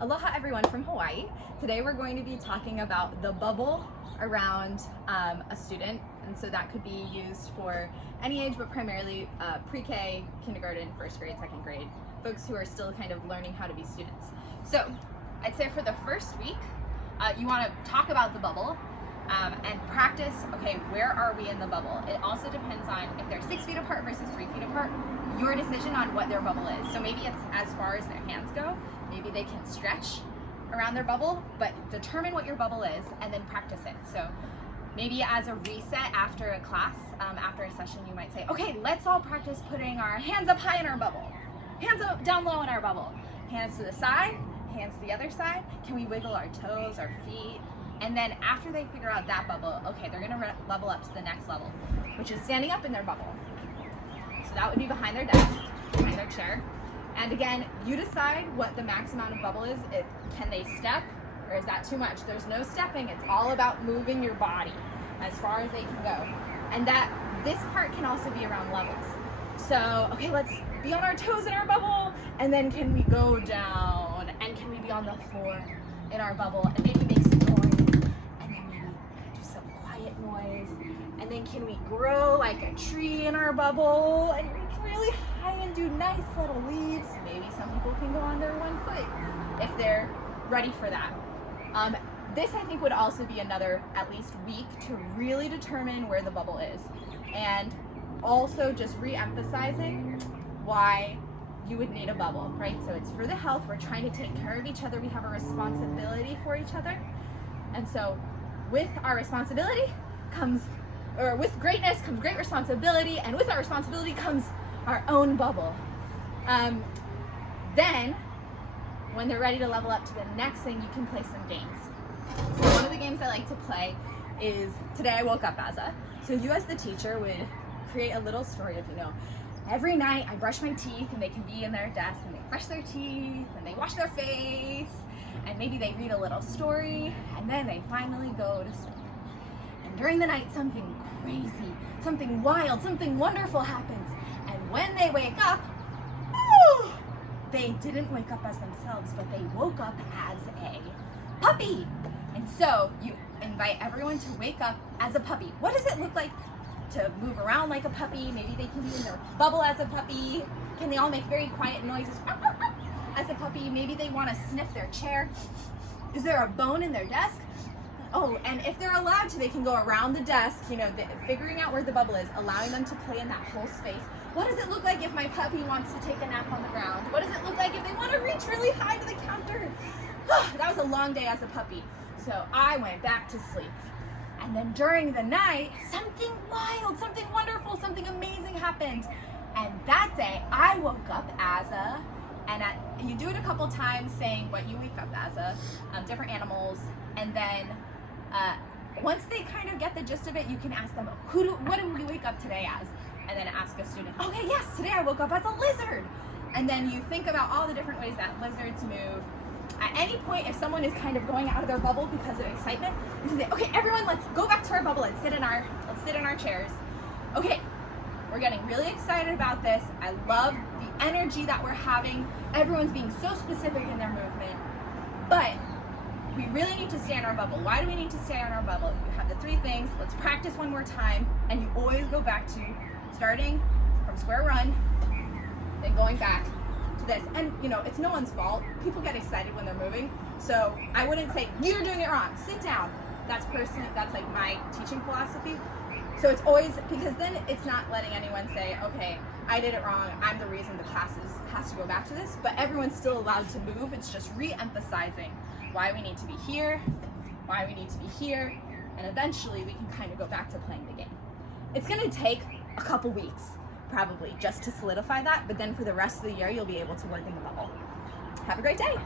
Aloha everyone from Hawaii. Today we're going to be talking about the bubble around a student, and so that could be used for any age, but primarily pre-K, kindergarten, first grade, second grade, folks who are still kind of learning how to be students. So I'd say for the first week, you want to talk about the bubble and practice, okay, where are we in the bubble? It also depends on if they're 6 feet apart versus 3 feet apart, your decision on what their bubble is. So maybe it's as far as their hands go, maybe they can stretch around their bubble, but determine what your bubble is and then practice it. So maybe as a reset after a class, after a session, you might say, okay, let's all practice putting our hands up high in our bubble, hands up down low in our bubble, hands to the side, hands to the other side. Can we wiggle our toes, our feet? And then after they figure out that bubble, okay, they're gonna level up to the next level, which is standing up in their bubble. So that would be behind their desk, behind their chair. And again, you decide what the max amount of bubble is. Can they step, or is that too much? There's no stepping, it's all about moving your body as far as they can go. And that this part can also be around levels. So, okay, let's be on our toes in our bubble, and then can we go down, and can we be on the floor in our bubble, and maybe make some noise, and then maybe do some quiet noise, and then can we grow like a tree in our bubble, and reach really high and do nice little leaves. Maybe some people can go on their 1 foot if they're ready for that. This I think would also be another at least week to really determine where the bubble is, and also just re-emphasizing why you would need a bubble, right? So it's for the health, we're trying to take care of each other, we have a responsibility for each other. And so with our responsibility comes, or with greatness comes great responsibility, and with our responsibility comes our own bubble. Then, when they're ready to level up to the next thing, you can play some games. So one of the games I like to play is Today I Woke Up As A. So you as the teacher would create a little story of, every night I brush my teeth, and they can be in their desk and they brush their teeth and they wash their face, and maybe they read a little story, and then they finally go to sleep. And during the night something crazy, something wild, something wonderful happens, and when they wake up, they didn't wake up as themselves, but they woke up as a puppy. And so you invite everyone to wake up as a puppy. What does it look like to move around like a puppy? Maybe they can be in their bubble as a puppy. Can they all make very quiet noises as a puppy? Maybe they want to sniff their chair. Is there a bone in their desk? Oh, and if they're allowed to, they can go around the desk, figuring out where the bubble is, allowing them to play in that whole space. What does it look like if my puppy wants to take a nap on the ground? What does it look like if they want to reach really high to the counter? That was a long day as a puppy. So I went back to sleep. And then during the night, something wild, something wonderful, something amazing happened. And that day, I woke up as a, and you do it a couple times saying what you wake up as a, different animals. And then once they kind of get the gist of it, you can ask them, what do you wake up today as? And then ask a student, okay, yes, today I woke up as a lizard. And then you think about all the different ways that lizards move. At any point, if someone is kind of going out of their bubble because of excitement, you can say, okay, everyone, let's go back to our bubble and sit in our chairs. Okay, we're getting really excited about this. I love the energy that we're having. Everyone's being so specific in their movement, but we really need to stay in our bubble. Why do we need to stay in our bubble? You have the 3 things. Let's practice one more time, and you always go back to starting from square one, then going back to this. And it's no one's fault. People get excited when they're moving, so I wouldn't say you're doing it wrong. Sit down. That's like my teaching philosophy. So it's always, because then it's not letting anyone say, okay, I did it wrong, I'm the reason the class has to go back to this, but everyone's still allowed to move. It's just re-emphasizing why we need to be here, why we need to be here, and eventually we can kind of go back to playing the game. It's gonna take a couple weeks, probably, just to solidify that, but then for the rest of the year, you'll be able to work in the bubble. Have a great day.